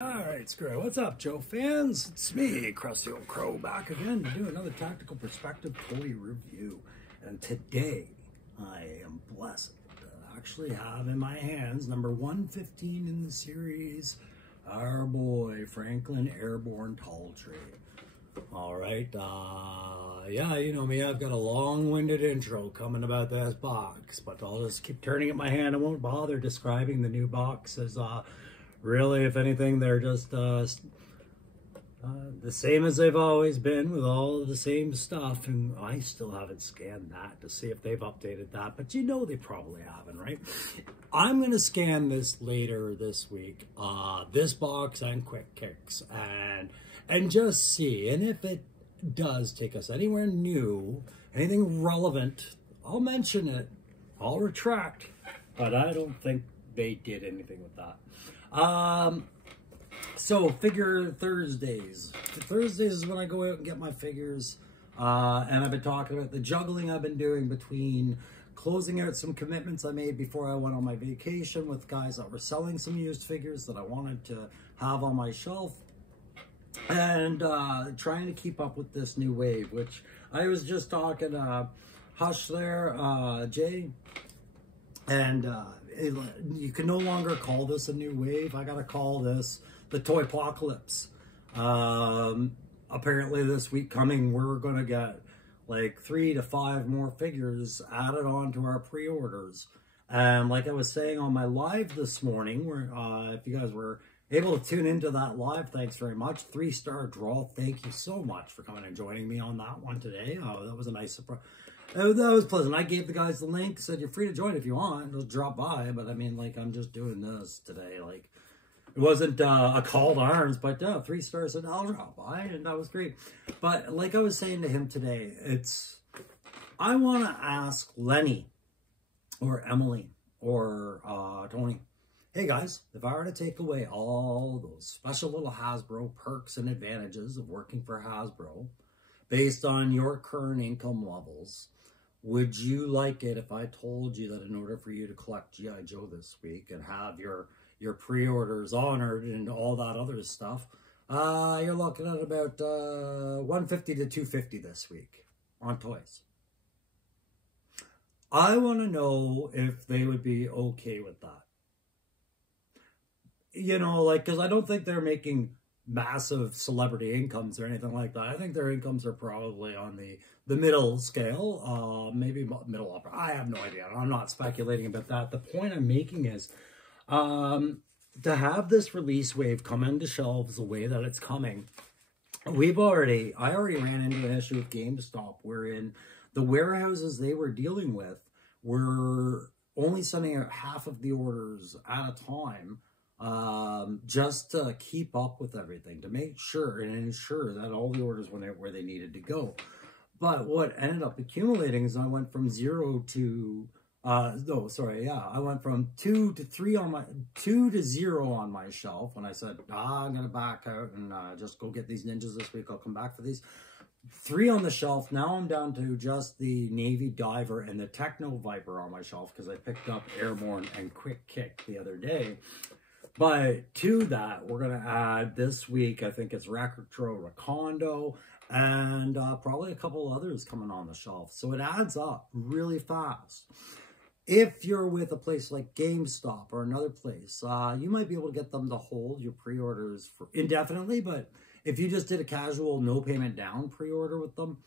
Alright, screw it. What's up, Joe fans? It's me, Crusty Old Crow, back again to do another Tactical Perspective toy review. And today, I am blessed to actually have in my hands number 115 in the series, our boy, Franklin Airbourne Talltree. Alright, yeah, you know me, I've got a long-winded intro coming about this box, but I'll just keep turning at my hand. I won't bother describing the new box as, really, if anything, they're just the same as they've always been, with all of the same stuff. And I still haven't scanned that to see if they've updated that, but you know they probably haven't, right? I'm going to scan this later this week, this box and Quick Kicks, and just see. And if it does take us anywhere new, anything relevant, I'll mention it. I'll retract, but I don't think they did anything with that. So figure Thursdays. Thursdays is when I go out and get my figures. And I've been talking about the juggling I've been doing between closing out some commitments I made before I went on my vacation with guys that were selling some used figures that I wanted to have on my shelf, and trying to keep up with this new wave, which I was just talking Hush there, Jay, and you can no longer call this a new wave. I gotta call this the Toy Apocalypse. Apparently this week coming, we're gonna get like 3 to 5 more figures added on to our pre-orders. And like I was saying on my live this morning, where if you guys were able to tune into that live, thanks very much. 3-star draw. Thank you so much for coming and joining me on that one today. That was a nice surprise. That was pleasant. I gave the guys the link, said you're free to join if you want. Just drop by. But I mean, like, I'm just doing this today. Like, it wasn't a call to arms, but 3 stars said I'll drop by, and that was great. But like I was saying to him today, I want to ask Lenny or Emily or Tony, hey guys, if I were to take away all those special little Hasbro perks and advantages of working for Hasbro based on your current income levels, would you like it if I told you that in order for you to collect G.I. Joe this week and have your pre-orders honored and all that other stuff, you're looking at about $150 to $250 this week on toys? I want to know if they would be okay with that. You know, like, because I don't think they're making massive celebrity incomes or anything like that. I think their incomes are probably on the middle scale, maybe middle upper. I have no idea. I'm not speculating about that. The point I'm making is to have this release wave come into shelves the way that it's coming. I already ran into an issue with GameStop wherein the warehouses they were dealing with were only sending out half of the orders at a time, just to keep up with everything, to make sure and ensure that all the orders went out where they needed to go. But what ended up accumulating is I went from 0 to I went from 2 to 0 on my shelf when I said, I'm gonna back out and just go get these ninjas this week. I'll come back for these. 3 on the shelf. Now I'm down to just the Navy Diver and the Techno Viper on my shelf because I picked up Airbourne and Quick Kick the other day. But to that, we're going to add this week, I think it's Retro Recondo, and probably a couple others coming on the shelf. So it adds up really fast. If you're with a place like GameStop or another place, you might be able to get them to hold your pre-orders for indefinitely. But if you just did a casual no payment down pre-order with them,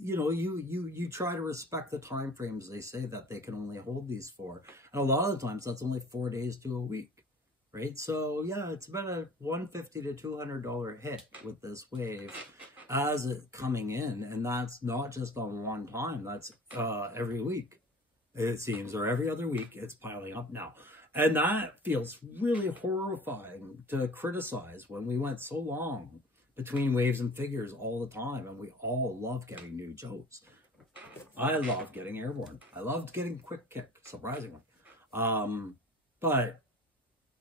you know, you try to respect the time frames they say that they can only hold these for. And a lot of the times that's only 4 days to a week, right? So yeah, it's about a $150 to $200 hit with this wave as it coming in. And that's not just on one time, that's every week, it seems, or every other week. It's piling up now. And that feels really horrifying to criticize when we went so long between waves and figures all the time, and we all love getting new Joes. I love getting Airbourne. I loved getting Quick Kick, surprisingly. But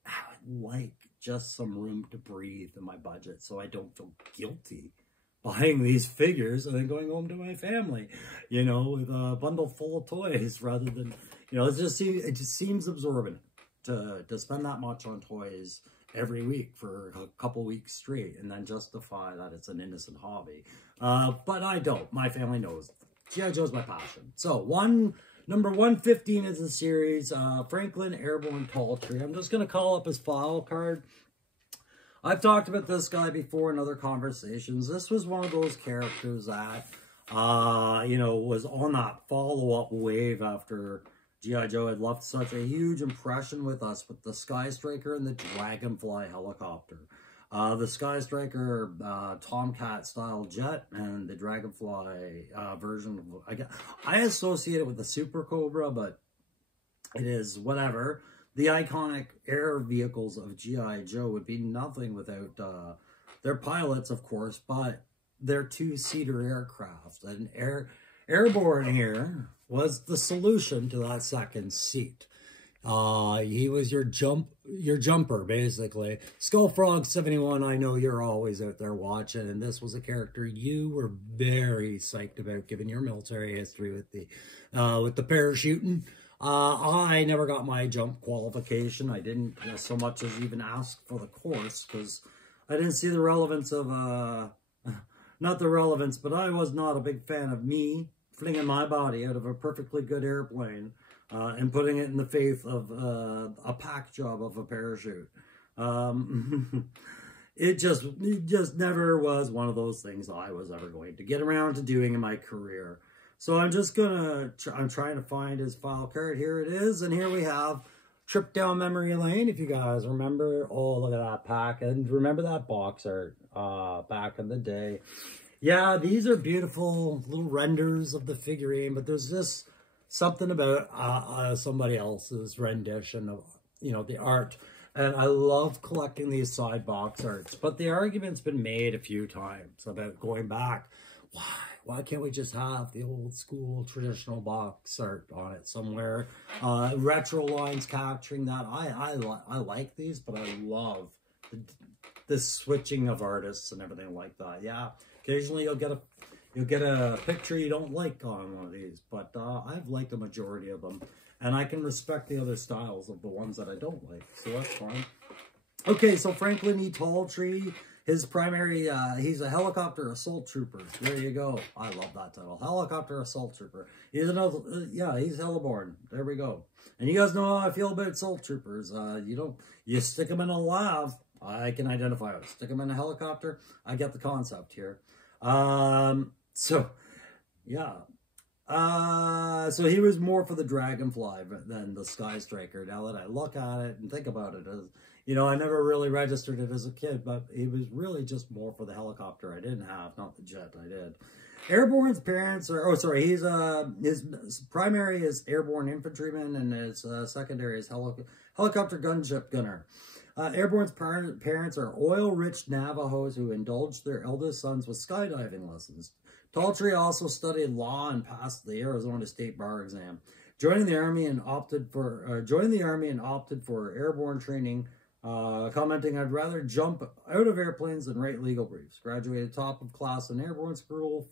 I would like just some room to breathe in my budget so I don't feel guilty buying these figures and then going home to my family, you know, with a bundle full of toys rather than, you know, it just seems absorbent to spend that much on toys every week for a couple weeks straight and then justify that it's an innocent hobby. But I don't. My family knows. G.I. Joe's my passion. So number 115 is the series, Franklin Airbourne Talltree. I'm just going to call up his file card. I've talked about this guy before in other conversations. This was one of those characters that, you know, was on that follow-up wave after G.I. Joe had left such a huge impression with us with the Sky Striker and the Dragonfly helicopter. The Sky Striker Tomcat-style jet and the Dragonfly version of, I associate it with the Super Cobra, but it is whatever. The iconic air vehicles of G.I. Joe would be nothing without their pilots, of course, but their two-seater aircraft. And Airbourne here was the solution to that second seat. He was your jumper, basically. Skullfrog 71, I know you're always out there watching, and this was a character you were very psyched about, given your military history with the parachuting. I never got my jump qualification. I didn't so much as even ask for the course, because I didn't see the relevance of, not the relevance, but I was not a big fan of me flinging my body out of a perfectly good airplane and putting it in the faith of a pack job of a parachute. It just never was one of those things I was ever going to get around to doing in my career. So I'm just I'm trying to find his file card. Here it is. And here we have Trip Down Memory Lane, if you guys remember. Oh, look at that pack. And remember that box art back in the day. Yeah, these are beautiful little renders of the figurine, but there's just something about somebody else's rendition of, you know, the art. And I love collecting these side box arts. But the argument's been made a few times about going back. Why can't we just have the old school traditional box art on it somewhere? Retro lines capturing that. I like these, but I love the switching of artists and everything like that. Yeah, occasionally you'll get a picture you don't like on one of these, but I've liked the majority of them, and I can respect the other styles of the ones that I don't like, so that's fine. Okay, so Franklin E. Talltree. His primary, he's a helicopter assault trooper. There you go. I love that title. Helicopter assault trooper. He's another, yeah, he's Hellborn. There we go. And you guys know how I feel about assault troopers. You stick them in a lav, I can identify it. Stick them in a helicopter, I get the concept here. So, yeah. So he was more for the Dragonfly than the Sky Striker. Now that I look at it and think about it, as you know, I never really registered it as a kid, but he was really just more for the helicopter I didn't have, not the jet I did. Airbourne's parents are, his primary is airborne infantryman, and his secondary is helicopter gunship gunner. Airbourne's parents are oil-rich Navajos who indulged their eldest sons with skydiving lessons. Talltree also studied law and passed the Arizona State Bar exam. Joining the army and opted for airborne training, commenting, "I'd rather jump out of airplanes than write legal briefs." Graduated top of class in Airborne School,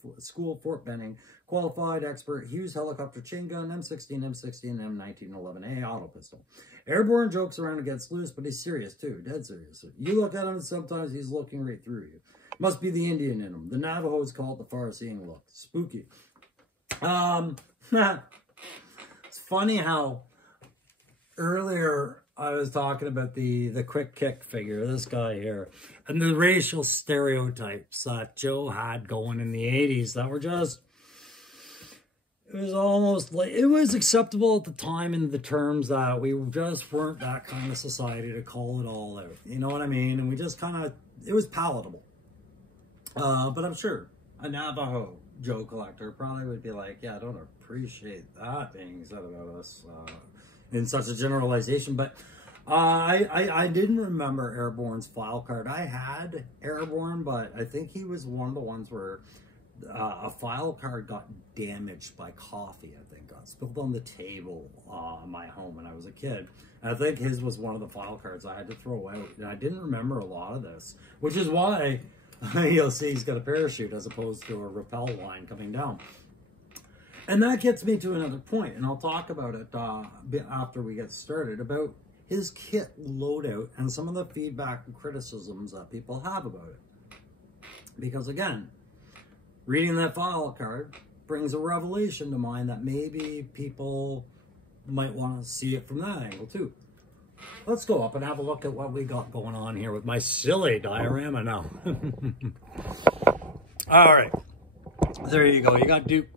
Fort Benning. Qualified expert, Hughes helicopter chain gun, M16, M16, M1911A auto pistol. Airborne jokes around and gets loose, but he's serious too, dead serious. You look at him and sometimes he's looking right through you. Must be the Indian in him. The Navajos call it the far-seeing look. Spooky. It's funny how earlier I was talking about the quick kick figure, this guy here, and the racial stereotypes that Joe had going in the 80s that were just, it was almost like, it was acceptable at the time in the terms that we just weren't that kind of society to call it all out. You know what I mean? And we just kind of, it was palatable. But I'm sure a Navajo Joe collector probably would be like, yeah, I don't appreciate that being said about us in such a generalization. But I didn't remember Airbourne's file card. I had Airbourne, but I think he was one of the ones where a file card got damaged by coffee, I think. Got spilled on the table in my home when I was a kid. And I think his was one of the file cards I had to throw out. And I didn't remember a lot of this, which is why you'll see he's got a parachute as opposed to a rappel line coming down. And that gets me to another point, and I'll talk about it after we get started, about his kit loadout and some of the feedback and criticisms that people have about it. Because again, reading that file card brings a revelation to mind that maybe people might want to see it from that angle too. Let's go up and have a look at what we got going on here with my silly diorama now. All right, there you go. You got Duke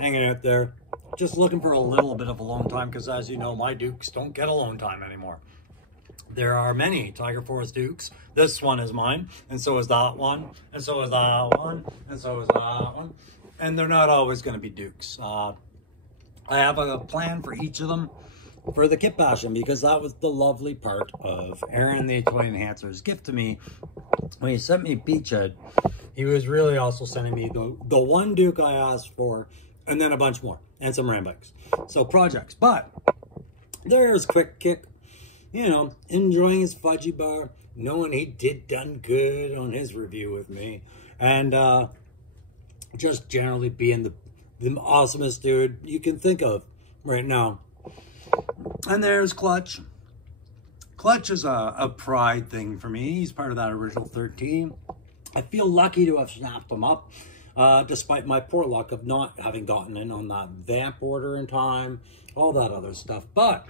hanging out there, just looking for a little bit of alone time, because as you know, my Dukes don't get alone time anymore. There are many Tiger Force Dukes. This one is mine, and so is that one, and so is that one, and so is that one. And they're not always going to be Dukes. I have a plan for each of them for the kit bashing, because that was the lovely part of Aaron the Toy Enhancer's gift to me. When he sent me Beachhead, he was really also sending me the one Duke I asked for, and then a bunch more, and some Rambikes. So projects. But there's Quick Kick, you know, enjoying his fudgy bar, knowing he done good on his review with me, and just generally being the awesomest dude you can think of right now. And there's Clutch. Clutch is a pride thing for me. He's part of that original 13. I feel lucky to have snapped him up, despite my poor luck of not having gotten in on that vamp order in time, all that other stuff. But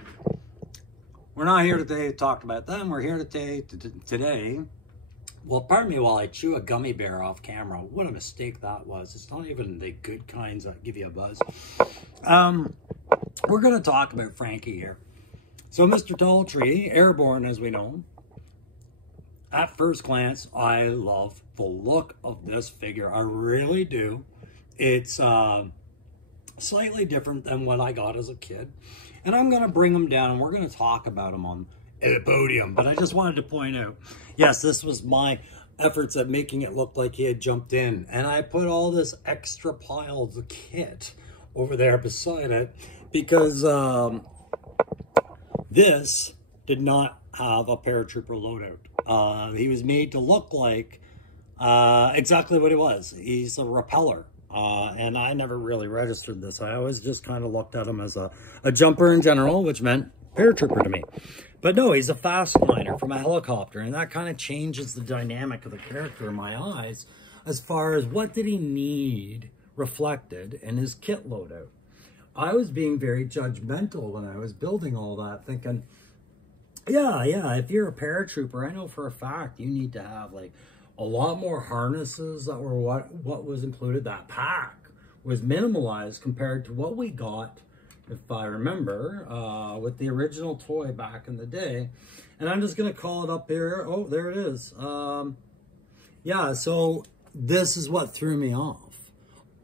we're not here today to talk about them. We're here today. Well, pardon me while I chew a gummy bear off camera. What a mistake that was. It's not even the good kinds that give you a buzz. We're going to talk about Frankie here. So Mr. Talltree, Airbourne as we know. At first glance, I love the look of this figure. I really do. It's slightly different than what I got as a kid. And I'm going to bring him down, and we're going to talk about him on the podium. But I just wanted to point out, yes, this was my efforts at making it look like he had jumped in. And I put all this extra piles of kit over there beside it, because this did not have a paratrooper loadout. He was made to look like exactly what he was. He's a repeller. And I never really registered this. I always just kind of looked at him as a jumper in general, which meant paratrooper to me. But no, he's a fast miner from a helicopter, and that kind of changes the dynamic of the character in my eyes as far as what did he need reflected in his kit loadout. I was being very judgmental when I was building all that, thinking, yeah, if you're a paratrooper, I know for a fact you need to have like a lot more harnesses that were what was included. That pack was minimalized compared to what we got, if I remember, with the original toy back in the day. And I'm just going to call it up here. Oh, there it is. Yeah, so this is what threw me off.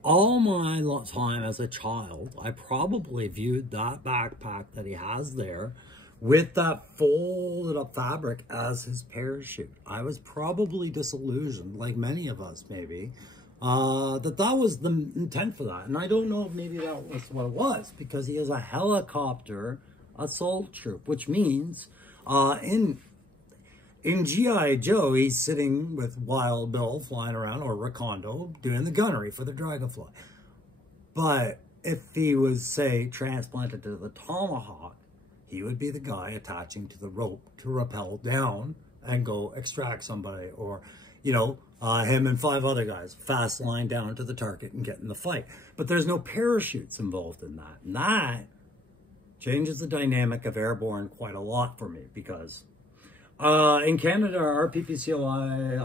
All my time as a child, I probably viewed that backpack that he has there with that folded up fabric as his parachute. I was probably disillusioned, like many of us maybe, that was the intent for that. And I don't know if maybe that was what it was, because he is a helicopter assault troop, which means in G.I. Joe, he's sitting with Wild Bill flying around, or Recondo, doing the gunnery for the Dragonfly. But if he was, say, transplanted to the Tomahawk, he would be the guy attaching to the rope to rappel down and go extract somebody, or, you know, him and 5 other guys fast line down to the target and get in the fight. But there's no parachutes involved in that. And that changes the dynamic of Airbourne quite a lot for me, because in Canada, our PPCLI,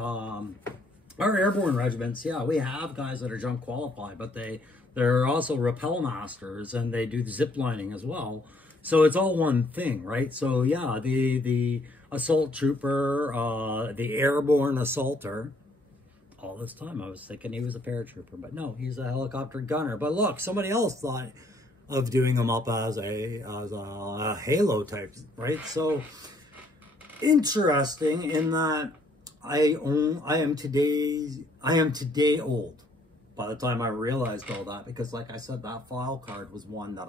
our Airbourne regiments, yeah, we have guys that are jump qualified, but they're also rappel masters, and they do the zip lining as well. So it's all one thing, right? So yeah, the assault trooper, the Airbourne assaulter. All this time I was thinking he was a paratrooper, but no, he's a helicopter gunner. But look, somebody else thought of doing him up as a Halo type, right? So interesting in that I am today old by the time I realized all that, because like I said, that file card was one that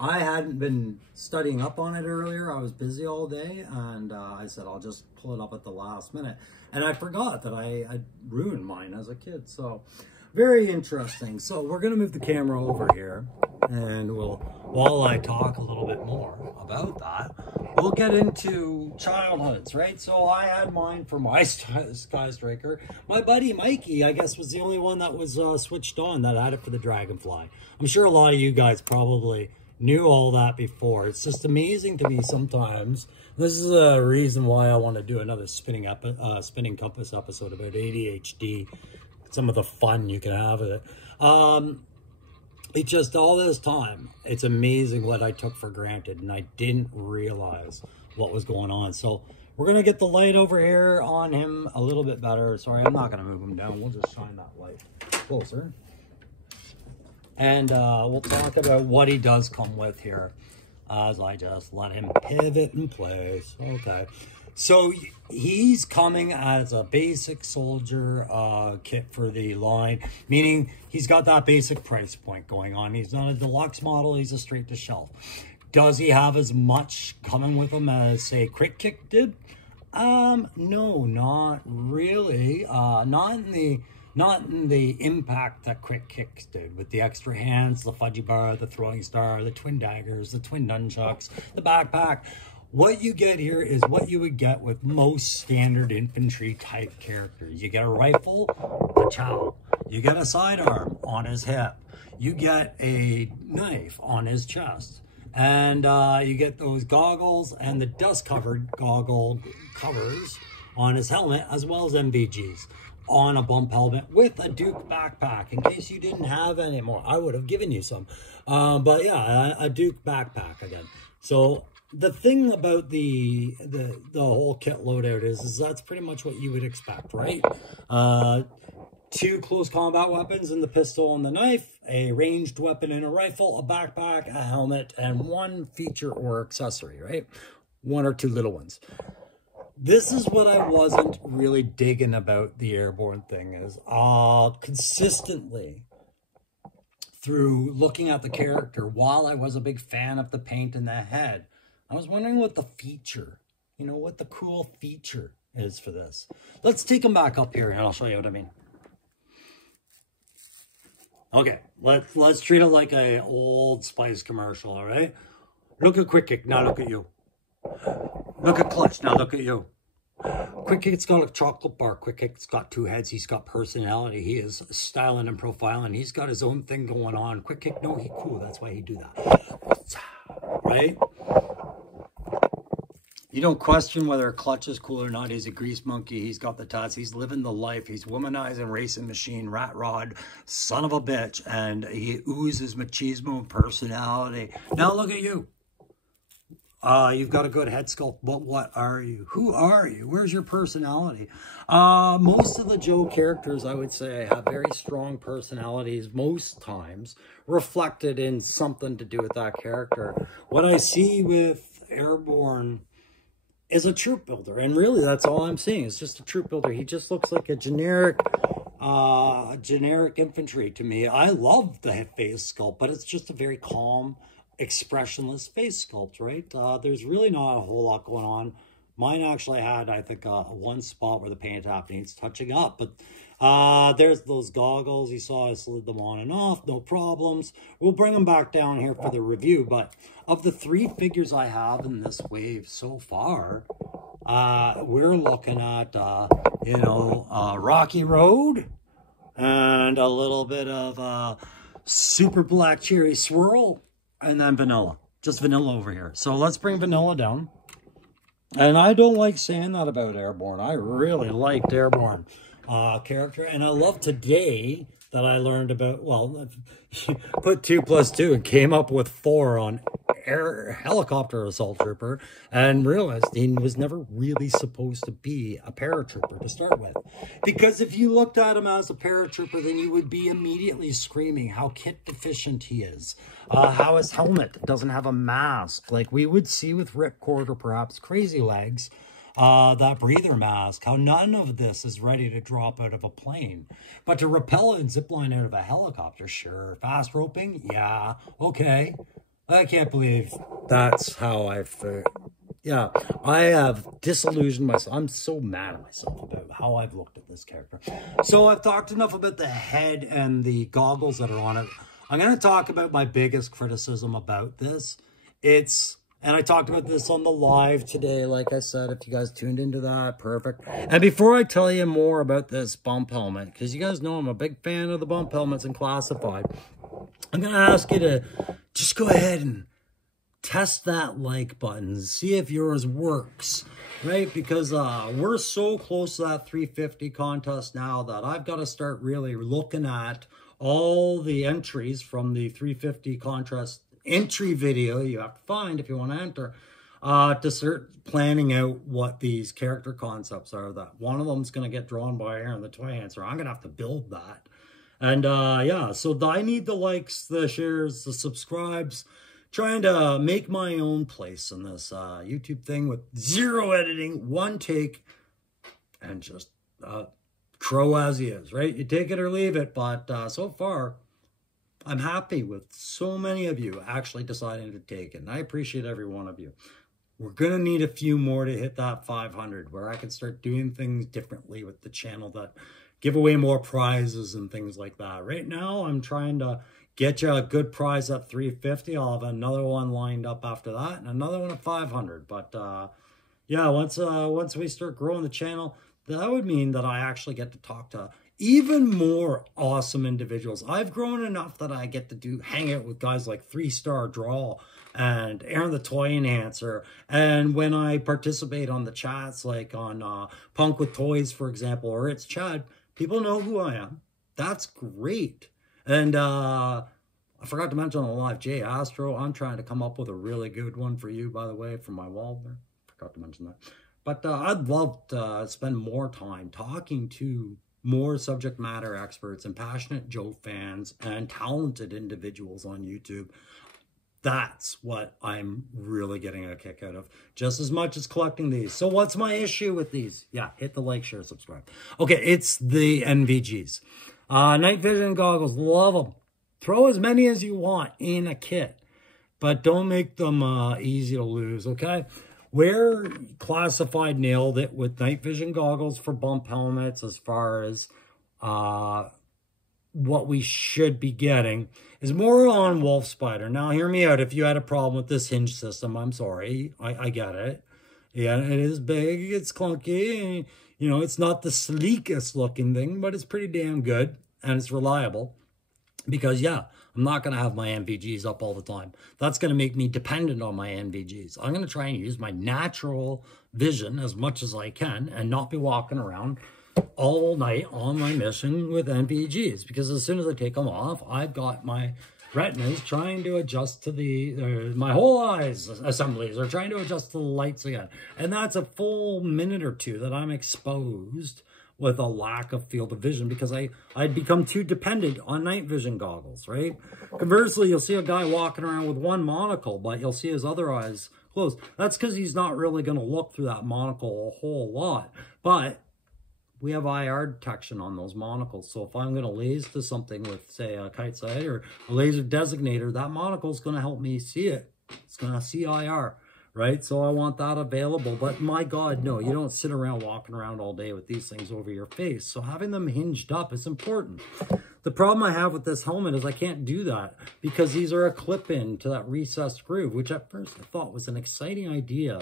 I hadn't been studying up on it earlier. I was busy all day, and I said I'll just pull it up at the last minute, and I forgot that I ruined mine as a kid. So Very interesting. So we're going to move the camera over here, and while I talk a little bit more about that, we'll get into childhoods, right? So I had mine for my Sky Striker. My buddy Mikey, I guess, was the only one that was switched on that had it for the Dragonfly. I'm sure a lot of you guys probably knew all that before. It's just amazing to me sometimes. This is a reason why I want to do another Spinning Compass episode about ADHD. Some of the fun you can have with it. It's just all this time, it's amazing what I took for granted, and I didn't realize what was going on. So we're going to get the light over here on him a little bit better. Sorry, I'm not going to move him down. We'll just shine that light closer. And we'll talk about what he does come with here as I just let him pivot in place. Okay. So he's coming as a basic soldier kit for the line, meaning he's got that basic price point going on. He's not a deluxe model, he's a straight to shelf. Does he have as much coming with him as, say, Quick Kick did? No, not really. Not in the impact that Quick Kicks did, with the extra hands, the fudgy bar, the throwing star, the twin daggers, the twin nunchucks, the backpack. What you get here is what you would get with most standard infantry type characters. You get a rifle, the chow. You get a sidearm on his hip. You get a knife on his chest. And you get those goggles and the dust-covered goggle covers on his helmet, as well as MVGs on a bump helmet with a Duke backpack. In case you didn't have any more, I would have given you some. But yeah, a Duke backpack again. So the thing about the whole kit loadout is that's pretty much what you would expect, right? 2 close combat weapons in the pistol and the knife, a ranged weapon and a rifle, a backpack, a helmet, and 1 feature or accessory, right? 1 or 2 little ones. This is what I wasn't really digging about the Airbourne thing is consistently through looking at the character, while I was a big fan of the paint and the head, I was wondering what the feature, you know, what the cool feature is for this. Let's take him back up here and I'll show you what I mean. Okay, let's treat it like a Old Spice commercial, all right? Look at Quick Kick, now look at you. Look at Clutch, now look at you. Quick Kick's got a chocolate bar. Quick Kick's got 2 heads. He's got personality. He is styling and profiling. He's got his own thing going on. Quick Kick, no, he cool. That's why he do that. Right? You don't question whether a Clutch is cool or not. He's a grease monkey. He's got the tats. He's living the life. He's womanizing racing machine, rat rod, son of a bitch. And he oozes machismo and personality. Now look at you. You've got a good head sculpt, but what are you? Who are you? Where's your personality? Most of the Joe characters, I would say, have very strong personalities, most times, reflected in something to do with that character. What I see with Airbourne is a troop builder, and really that's all I'm seeing. It's just a troop builder. He just looks like a generic infantry to me. I love the face sculpt, but it's just a very calm, expressionless face sculpt, right? There's really not a whole lot going on. Mine actually had, I think, one spot where the paint app needs touching up, but there's those goggles. You saw I slid them on and off, no problems. We'll bring them back down here for the review, but of the 3 figures I have in this wave so far, we're looking at, you know, Rocky Road and a little bit of Super Black Cherry Swirl, and then Vanilla. Just Vanilla over here. So let's bring Vanilla down. And I don't like saying that about Airbourne. I really liked Airbourne character. And I love today that I learned about, well, put 2 plus 2 and came up with 4 on helicopter assault trooper, and realized he was never really supposed to be a paratrooper to start with. Because if you looked at him as a paratrooper, then you would be immediately screaming how kit deficient he is, how his helmet doesn't have a mask like we would see with Ripcord or perhaps Crazy Legs, that breather mask, how none of this is ready to drop out of a plane. But to rappel and zipline out of a helicopter, sure. Fast roping, yeah, okay. I can't believe that's how I have disillusioned myself. I'm so mad at myself about how I've looked at this character. So I've talked enough about the head and the goggles that are on it. I'm going to talk about my biggest criticism about this. And I talked about this on the live today, like I said, if you guys tuned into that, perfect. And before I tell you more about this bump helmet, because you guys know I'm a big fan of the bump helmets and classified, I'm going to ask you to just go ahead and test that like button, see if yours works, right? Because we're so close to that 350 contest now that I've got to start really looking at all the entries from the 350 contest entry video you have to find if you want to enter, to start planning out what these character concepts are. That one of them is going to get drawn by Aaron the Toy Answer. I'm going to have to build that. And yeah, so I need the likes, the shares, the subscribes, trying to make my own place in this YouTube thing with zero editing, one take, and just Crow as he is, right? You take it or leave it, but so far, I'm happy with so many of you actually deciding to take it, and I appreciate every one of you. We're going to need a few more to hit that 500, where I can start doing things differently with the channel that give away more prizes and things like that. Right now, I'm trying to get you a good prize at 350. I'll have another one lined up after that, and another one at 500. But yeah, once we start growing the channel, that would mean that I actually get to talk to even more awesome individuals. I've grown enough that I get to hang out with guys like 3-Star Draw and Aaron the Toy Enhancer. And when I participate on the chats, like on Punk with Toys, for example, or It's Chad, people know who I am. That's great. And I forgot to mention on the live, Jay Astro, I'm trying to come up with a really good one for you, by the way, for my wall there. Forgot to mention that. But I'd love to spend more time talking to more subject matter experts and passionate Joe fans and talented individuals on YouTube. That's what I'm really getting a kick out of, just as much as collecting these. So what's my issue with these? Yeah, hit the like, share, subscribe. Okay, it's the NVGs. Night vision goggles, love them. Throw as many as you want in a kit, but don't make them easy to lose, okay? Where Classified nailed it with night vision goggles for bump helmets as far as what we should be getting is more on Wolf Spider. Now, hear me out. If you had a problem with this hinge system, I'm sorry. I get it. Yeah, it is big. It's clunky. You know, it's not the sleekest looking thing, but it's pretty damn good and it's reliable. Because, yeah, I'm not going to have my NVGs up all the time. That's going to make me dependent on my NVGs. I'm going to try and use my natural vision as much as I can and not be walking around all night on my mission with NVGs. Because as soon as I take them off, I've got my retinas trying to adjust to my whole eyes assemblies are trying to adjust to the lights again. And that's a full minute or two that I'm exposed with a lack of field of vision because I'd become too dependent on night vision goggles, right? Conversely, you'll see a guy walking around with one monocle, but you'll see his other eyes closed. That's because he's not really going to look through that monocle a whole lot. But we have IR detection on those monocles. So if I'm going to laser to something with, say, a kite sight or a laser designator, that monocle is going to help me see it. It's going to see IR. Right? So I want that available. But my God, no, you don't sit around walking around all day with these things over your face. So having them hinged up is important. The problem I have with this helmet is I can't do that because these are a clip-in to that recessed groove, which at first I thought was an exciting idea.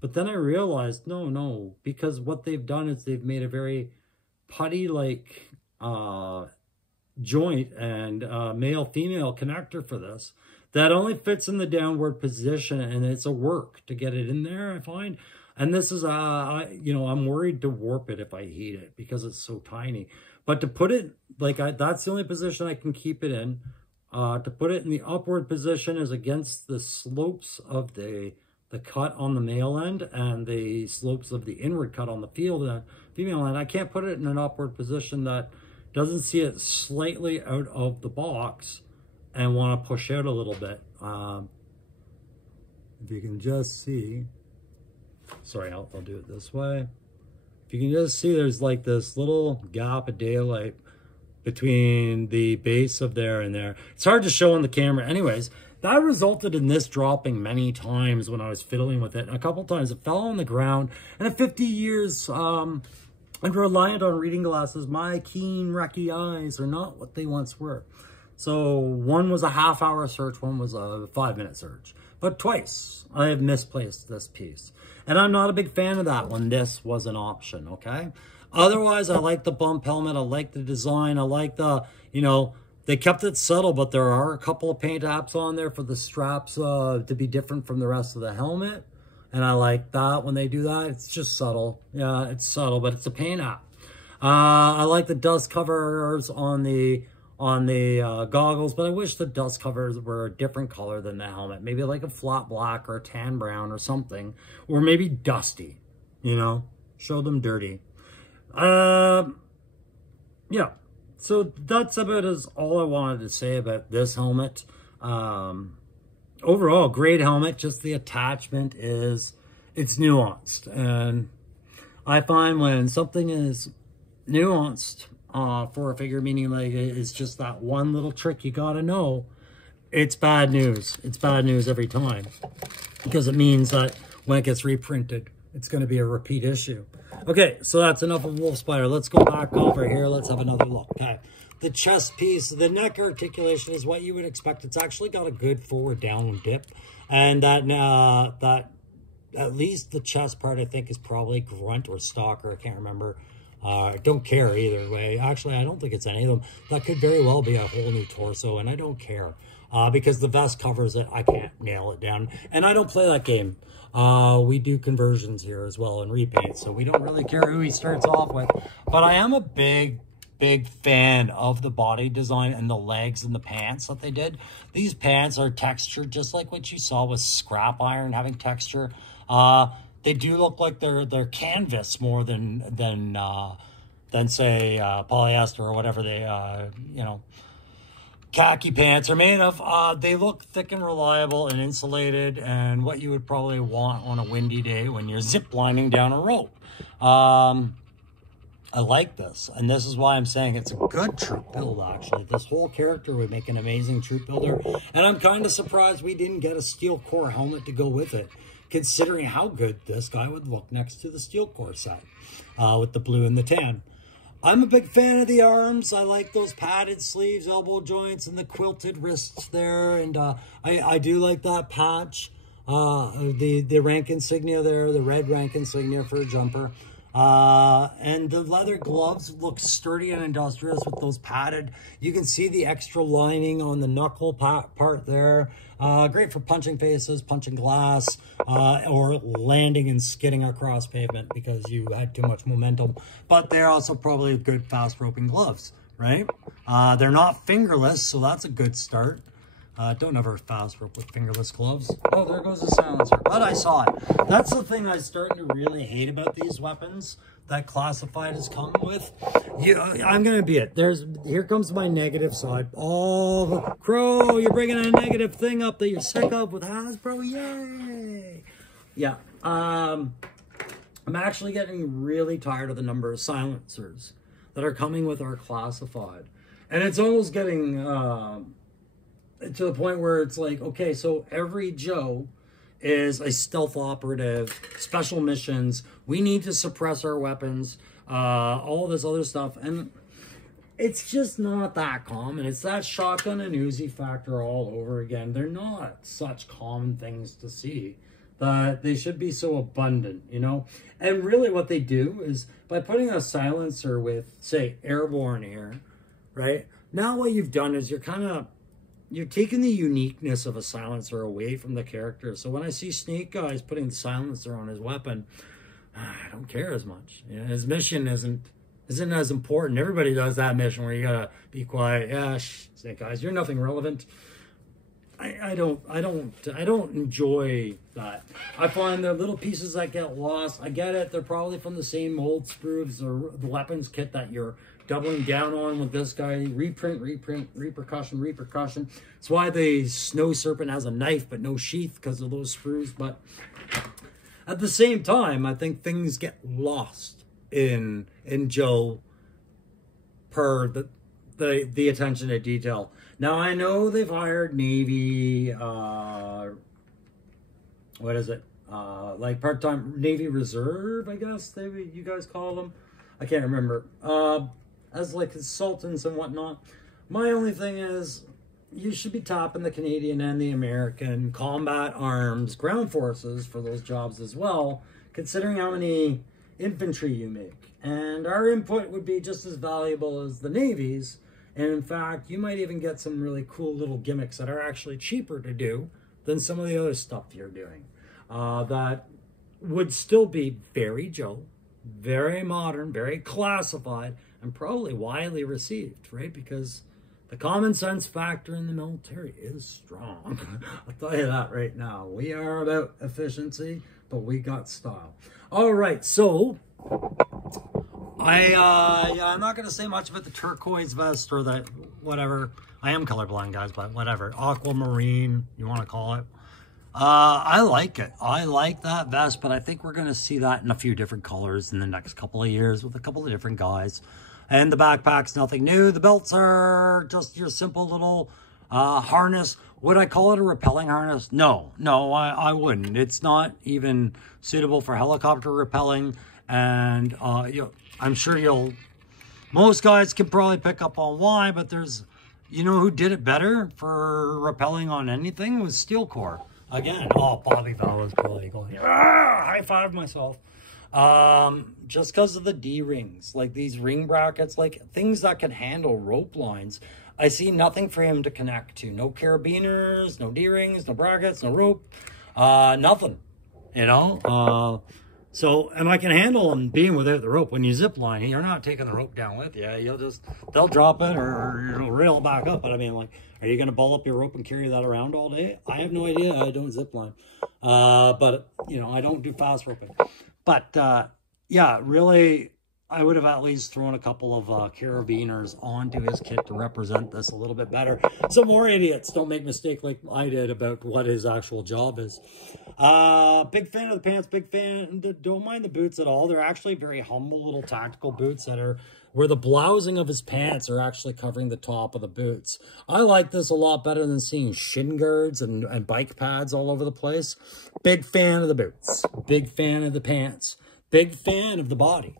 But then I realized, no, because what they've done is they've made a very putty-like joint and male-female connector for this. That only fits in the downward position, and it's a work to get it in there, I find. And this is, you know, I'm worried to warp it if I heat it because it's so tiny. But to put it, like, that's the only position I can keep it in. To put it in the upward position is against the slopes of the cut on the male end and the slopes of the inward cut on the female end. I can't put it in an upward position that doesn't see it slightly out of the box and want to push out a little bit. If you can just see, sorry, I'll do it this way. If you can just see, there's like this little gap of daylight between the base of there and there. It's hard to show on the camera. Anyways, that resulted in this dropping many times when I was fiddling with it. And a couple times it fell on the ground. And at 50 years, and reliant on reading glasses. My keen, recce eyes are not what they once were. So one was a half-hour search, one was a 5-minute search. But twice I have misplaced this piece. And I'm not a big fan of that when this was an option, okay? Otherwise, I like the bump helmet. I like the design. I like the, you know, they kept it subtle, but there are a couple of paint apps on there for the straps to be different from the rest of the helmet. And I like that when they do that. It's just subtle. Yeah, it's subtle, but it's a paint app. I like the dust covers on the goggles, but I wish the dust covers were a different color than the helmet. Maybe like a flat black or a tan brown or something. Or maybe dusty, you know? Show them dirty. Yeah. So that's about all I wanted to say about this helmet. Overall, great helmet. Just the attachment it's nuanced. And I find when something is nuanced for a figure, meaning like it's just that one little trick you gotta know, it's bad news. It's bad news every time. Because it means that when it gets reprinted, it's going to be a repeat issue. Okay, so that's enough of Wolf Spider. Let's go back over here. Let's have another look. Okay, the chest piece, the neck articulation is what you would expect. It's actually got a good forward down dip. And that at least the chest part, I think, is probably grunt or stalker. I can't remember. I don't care either way. Actually, I don't think it's any of them. That could very well be a whole new torso, and I don't care. Because the vest covers it, I can't nail it down. And I don't play that game. We do conversions here as well and repaints, so we don't really care who he starts off with. But I am a big fan of the body design and the legs and the pants that they did. These pants are textured just like what you saw with scrap iron having texture. They do look like they're canvas more than say polyester or whatever they you know, khaki pants are made of. They look thick and reliable and insulated, and what you would probably want on a windy day when you're zip lining down a rope. I like this, and this is why I'm saying it's a good troop build, actually. This whole character would make an amazing troop builder, and I'm kind of surprised we didn't get a steel core helmet to go with it, considering how good this guy would look next to the steel core set with the blue and the tan. I'm a big fan of the arms. I like those padded sleeves, elbow joints, and the quilted wrists there. And I do like that patch, the rank insignia there, the red rank insignia for a jumper. And the leather gloves look sturdy and industrious with those padded. You can see the extra lining on the knuckle part there. Great for punching faces, punching glass, or landing and skidding across pavement because you had too much momentum. But they're also probably good fast roping gloves, right? They're not fingerless, so that's a good start. Don't ever fast rope with fingerless gloves. Oh, there goes the silencer. But I saw it. That's the thing I'm starting to really hate about these weapons that Classified has come with. I'm going to be it. Here comes my negative side. Oh, Crow, you're bringing a negative thing up that you're sick of with Hasbro. Yay! Yeah. I'm actually getting really tired of the number of silencers that are coming with our Classified. And it's almost getting to the point where it's like, okay, so every Joe is a stealth operative, special missions, we need to suppress our weapons, all this other stuff, and it's just not that common. It's that shotgun and Uzi factor all over again. They're not such common things to see, but they should be so abundant, you know? And really what they do is, by putting a silencer with, say, Airbourne here, right? Now what you've done is you're taking the uniqueness of a silencer away from the character. So when I see Snake Eyes putting the silencer on his weapon, I don't care as much. You know, his mission isn't as important. Everybody does that mission where you gotta be quiet. Yeah, Snake Eyes, you're nothing relevant. I don't enjoy that. I find they're little pieces that get lost. I get it. They're probably from the same mold sprues or the weapons kit that you're doubling down on with this guy. Reprint, repercussion. That's why the Snow Serpent has a knife but no sheath, because of those sprues. But at the same time, I think things get lost in Joe per the attention to detail. Now, I know they've hired Navy, what is it? Like part-time Navy Reserve, I guess you guys call them. I can't remember, as like consultants and whatnot. My only thing is, you should be topping the Canadian and the American combat arms, ground forces for those jobs as well, considering how many infantry you make. And our input would be just as valuable as the Navy's. And in fact, you might even get some really cool little gimmicks that are actually cheaper to do than some of the other stuff you're doing. That would still be very Joe, very modern, very classified, and probably widely received, right? Because the common sense factor in the military is strong. I'll tell you that right now. We are about efficiency, but we got style. All right, so I'm not going to say much about the turquoise vest or the whatever. I am colorblind, guys, but whatever. Aquamarine, you want to call it. I like it. I like that vest, but I think we're going to see that in a few different colors in the next couple of years with a couple of different guys. And the backpack's nothing new. The belts are just your simple little harness. Would I call it a rappelling harness? No, I wouldn't. It's not even suitable for helicopter rappelling. And I'm sure most guys can probably pick up on why, but you know who did it better for rappelling on anything was Steel Corps. Again, Bobby Val was probably going, high five myself. Just because of the D-rings, like these ring brackets, like things that can handle rope lines. I see nothing for him to connect to. No carabiners, no D-rings, no brackets, no rope, nothing, you know? And I can handle them being without the rope. When you zip line, you're not taking the rope down with you. They'll drop it or it'll reel it back up. But I mean, like, are you going to ball up your rope and carry that around all day? I have no idea. I don't zip line. But, you know, I don't do fast roping. But, yeah, really, I would have at least thrown a couple of carabiners onto his kit to represent this a little bit better. So more idiots don't make mistake like I did about what his actual job is. Big fan of the pants, big fan. Don't mind the boots at all. They're actually very humble little tactical boots that are where the blousing of his pants are actually covering the top of the boots. I like this a lot better than seeing shin guards and bike pads all over the place. Big fan of the boots. Big fan of the pants. Big fan of the body.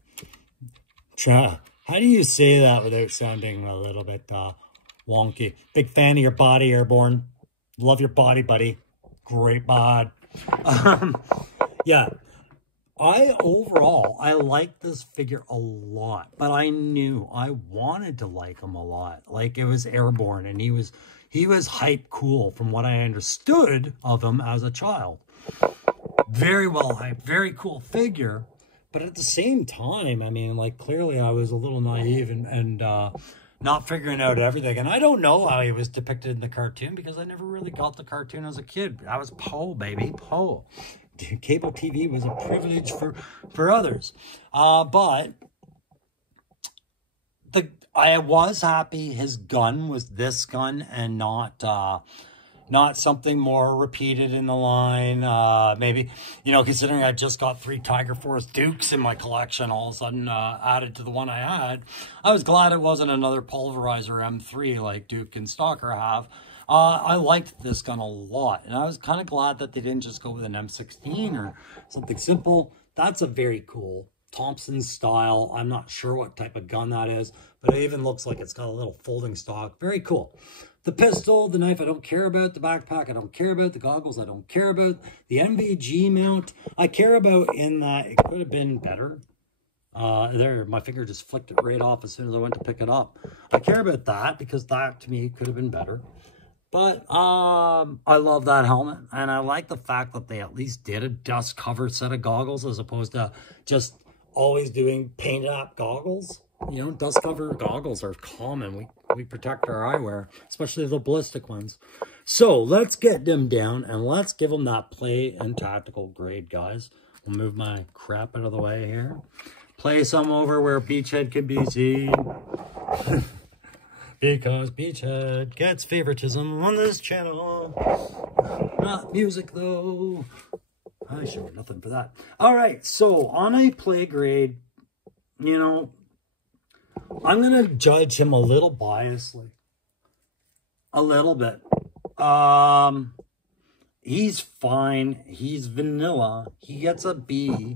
How do you say that without sounding a little bit wonky? Big fan of your body, Airbourne. Love your body, buddy. Great bod. Yeah. Overall, I like this figure a lot, but I knew I wanted to like him a lot. Like, it was Airbourne, and he was hype cool from what I understood of him as a child. Very well hyped, very cool figure. But at the same time, I mean, like, clearly I was a little naive and not figuring out everything. And I don't know how he was depicted in the cartoon because I never really got the cartoon as a kid. I was Poe, baby, Poe. Cable TV was a privilege for others. But I was happy his gun was this gun and not something more repeated in the line. Maybe, you know, considering I just got 3 Tiger Force Dukes in my collection all of a sudden added to the one I had, I was glad it wasn't another pulverizer M3 like Duke and Stalker have. I liked this gun a lot, and I was kind of glad that they didn't just go with an M16 or something simple. That's a very cool Thompson style. I'm not sure what type of gun that is, but it even looks like it's got a little folding stock. Very cool. The pistol, the knife, I don't care about. The backpack, I don't care about. The goggles, I don't care about. The NVG mount, I care about in that it could have been better. There, my finger just flicked it right off as soon as I went to pick it up. I care about that because that, to me, could have been better. But I love that helmet, and I like the fact that they at least did a dust cover set of goggles as opposed to just always doing painted up goggles. You know, dust cover goggles are common. We protect our eyewear, especially the ballistic ones. So let's get them down and let's give them that play and tactical grade, guys. I'll move my crap out of the way here. Play some over where Beachhead can be seen. Because Beachhead gets favoritism on this channel. Not music, though. I sure nothing for that. All right, so on a play grade, you know, I'm going to judge him a little biasly. A little bit. He's fine. He's vanilla. He gets a B+.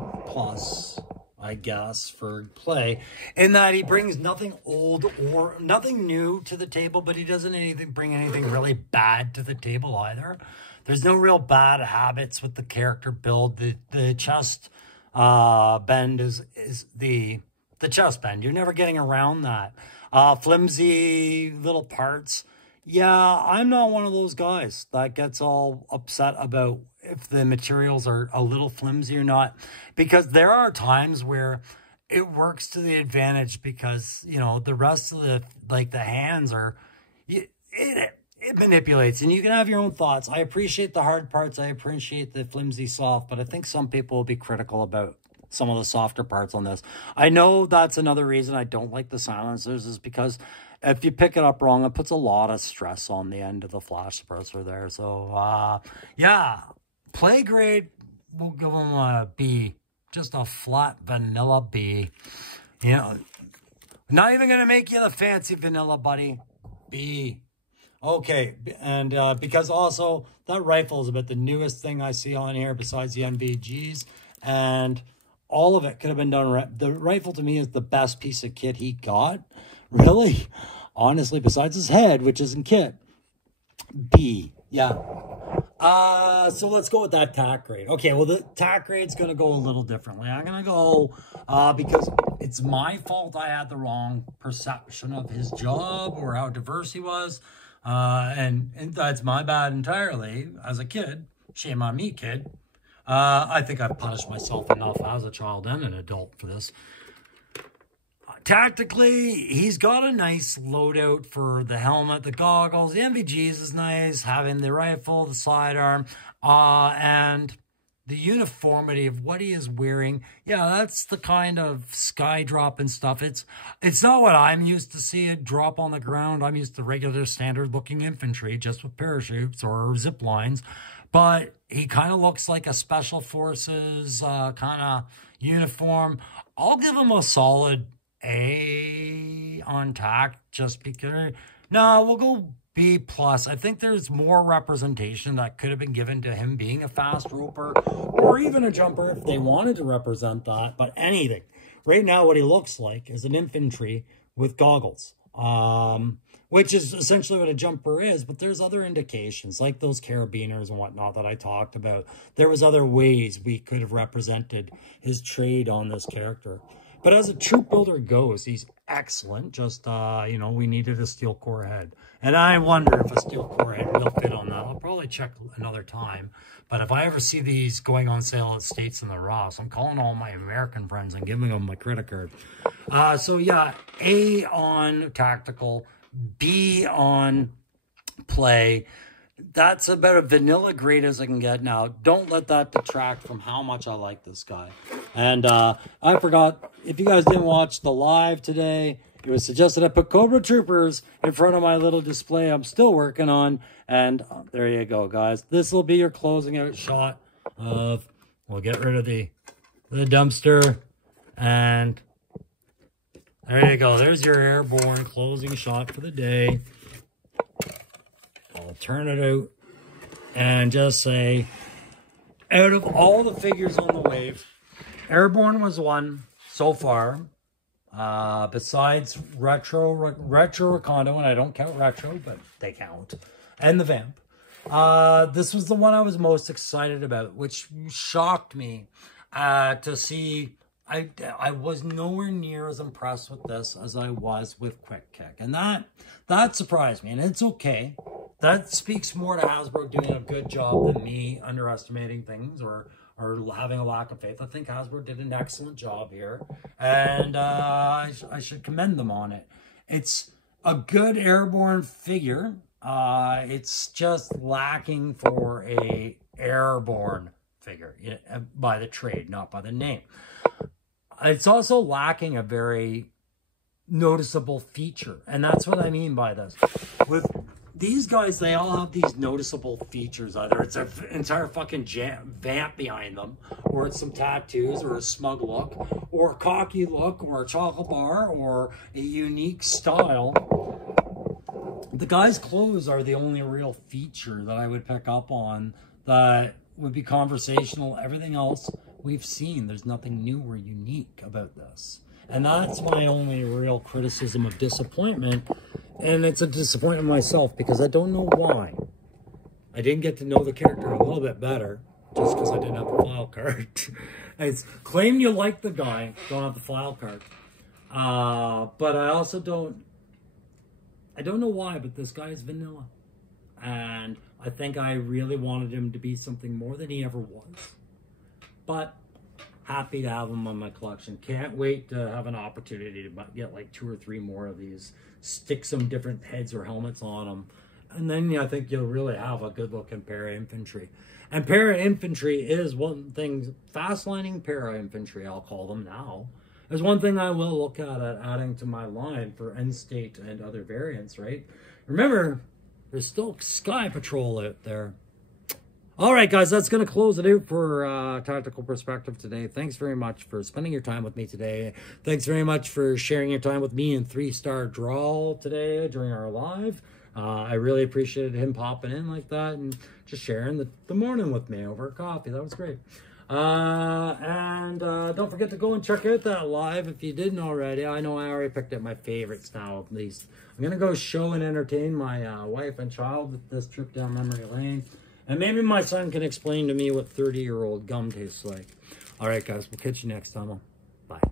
I guess, for play, in that he brings nothing old or nothing new to the table, but he doesn't bring anything really bad to the table either. There's no real bad habits with the character build. The chest bend is the chest bend. You're never getting around that. Flimsy little parts. Yeah, I'm not one of those guys that gets all upset about if the materials are a little flimsy or not, because there are times where it works to the advantage because, you know, the rest of the, like the hands are, it manipulates, and you can have your own thoughts. I appreciate the hard parts. I appreciate the flimsy soft, but I think some people will be critical about some of the softer parts on this. I know that's another reason I don't like the silencers, is because if you pick it up wrong, it puts a lot of stress on the end of the flash suppressor there. So, yeah, play grade, we'll give them a B. Just a flat vanilla B. You know, not even going to make you the fancy vanilla, buddy. B. Okay, and because also that rifle is about the newest thing I see on here besides the NVGs, and all of it could have been done. The rifle to me is the best piece of kit he got. Really? Honestly, besides his head, which isn't kit. B. Yeah. So let's go with that tack grade. Okay, well, the tack grade's going to go a little differently. I'm going to go, because it's my fault I had the wrong perception of his job or how diverse he was. And that's my bad entirely as a kid. Shame on me, kid. I think I've punished myself enough as a child and an adult for this. Tactically, he's got a nice loadout for the helmet, the goggles. The NVGs is nice, having the rifle, the sidearm, and the uniformity of what he is wearing. Yeah, that's the kind of sky drop and stuff. It's not what I'm used to seeing drop on the ground. I'm used to regular standard looking infantry, just with parachutes or zip lines. But he kind of looks like a special forces kind of uniform. I'll give him a solid A on tack, just because. No, we'll go B+. I think there's more representation that could have been given to him being a fast roper or even a jumper if they wanted to represent that. But anything. Right now, what he looks like is an infantry with goggles, which is essentially what a jumper is. But there's other indications, like those carabiners and whatnot that I talked about. There was other ways we could have represented his trade on this character. But as a troop builder goes, he's excellent. Just, you know, we needed a steel core head. And I wonder if a steel core head will fit on that. I'll probably check another time. But if I ever see these going on sale at States and the Ross, I'm calling all my American friends and giving them my credit card. So, yeah, A on tactical, B on play. That's about a vanilla grade as I can get now. Don't let that detract from how much I like this guy. And I forgot, if you guys didn't watch the live today, it was suggested I put Cobra Troopers in front of my little display I'm still working on. And there you go, guys. This will be your closing out shot of, we'll get rid of the dumpster. And there you go. There's your Airbourne closing shot for the day. I'll turn it out and just say, out of all the figures on the wave, Airbourne was one so far. Besides Retro Recondo, and I don't count Retro, but they count, and the Vamp. This was the one I was most excited about, which shocked me to see. I was nowhere near as impressed with this as I was with Quick Kick, and that surprised me, and it's okay. That speaks more to Hasbro doing a good job than me underestimating things or having a lack of faith. I think Hasbro did an excellent job here, and I should commend them on it. It's a good Airbourne figure. It's just lacking for a Airbourne figure by the trade, not by the name. It's also lacking a very noticeable feature, and that's what I mean by this. With these guys, they all have these noticeable features. Either it's an entire fucking vamp behind them, or it's some tattoos, or a smug look, or a cocky look, or a chocolate bar, or a unique style. The guy's clothes are the only real feature that I would pick up on that would be conversational. Everything else we've seen. There's nothing new or unique about this. And that's my only real criticism of disappointment. And it's a disappointment myself because I don't know why. I didn't get to know the character a little bit better just because I didn't have the file card. It's claim you like the guy, don't have the file card. But I also don't know why, but this guy is vanilla. And I think I really wanted him to be something more than he ever was. But happy to have him on my collection. Can't wait to have an opportunity to get like 2 or 3 more of these. Stick some different heads or helmets on them. And then I think you'll really have a good looking para-infantry. And para-infantry is one thing, fast-lining para-infantry, I'll call them now, is one thing I will look at adding to my line for end state and other variants, right? Remember, there's still Sky Patrol out there. All right, guys, that's going to close it out for Tactical Perspective today. Thanks very much for spending your time with me today. Thanks very much for sharing your time with me in 3-star draw today during our live. I really appreciated him popping in like that and just sharing the morning with me over coffee. That was great. And don't forget to go and check out that live if you didn't already. I know I already picked up my favorites now, at least. I'm going to go show and entertain my wife and child with this trip down memory lane. And maybe my son can explain to me what 30-year-old gum tastes like. All right, guys, we'll catch you next time. Bye.